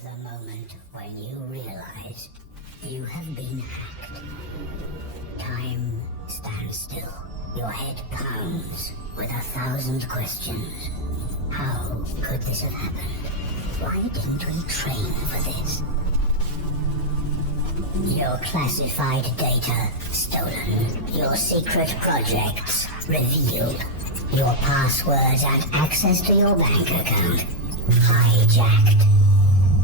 is the moment when you realize you have been hacked. Time stands still. Your head pounds with 1,000 questions. How could this have happened? Why didn't we train for this? Your classified data stolen. Your secret projects revealed. Your passwords and access to your bank account hijacked.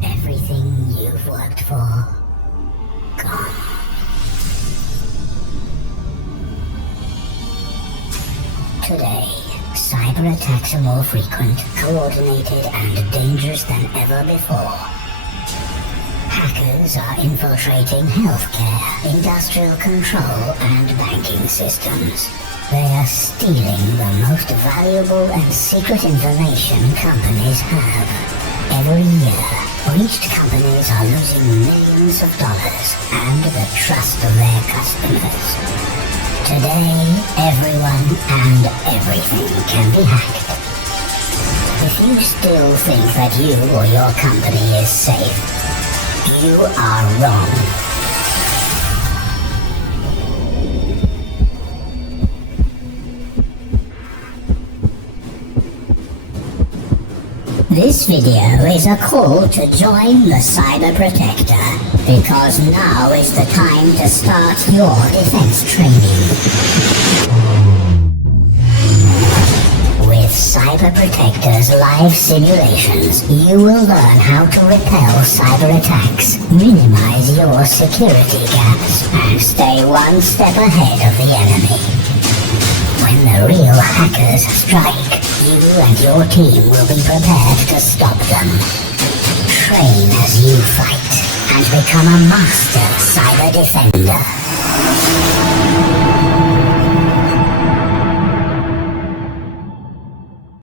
Everything you've worked for, gone. Today, cyber attacks are more frequent, coordinated, and dangerous than ever before. Hackers are infiltrating healthcare, industrial control, and banking systems. They are stealing the most valuable and secret information companies have. Every year, breached companies are losing millions of dollars and the trust of their customers. Today, everyone and everything can be hacked. If you still think that you or your company is safe, you are wrong. This video is a call to join the Cyber Protector, because now is the time to start your defense training. With Cyber Protector's live simulations, you will learn how to repel cyber attacks, minimize your security gaps, and stay one step ahead of the enemy. When the real hackers strike, you and your team will be prepared to stop them. Train as you fight and become a master cyber defender.